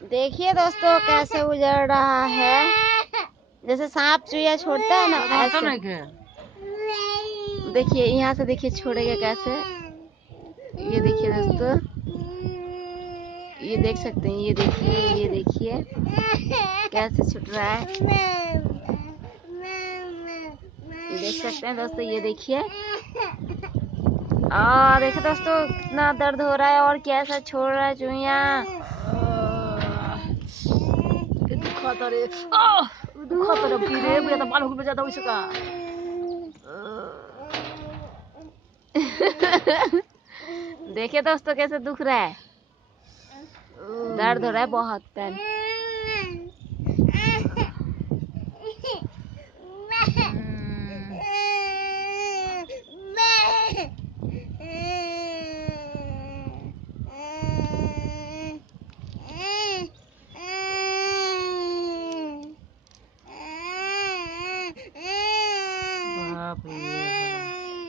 देखिए दोस्तों कैसे उजड़ रहा है, जैसे सांप चूया छोड़ता है ना ऐसे। देखिए यहाँ से देखिए छोड़ेगा कैसे। ये देखिए दोस्तों, ये देख सकते हैं, ये देखिए कैसे छूट रहा है। देख सकते हैं दोस्तों, ये देखिए। देखिए दोस्तों कितना दर्द हो रहा है और कैसा छोड़ रहा है चूहिया। दुखाता रे, दुखाता रे रे, मुझे तो मालूम हो जाता उसका। देखिए दोस्तों कैसे दुख रहा है, दर्द हो रहा है बहुत पैर।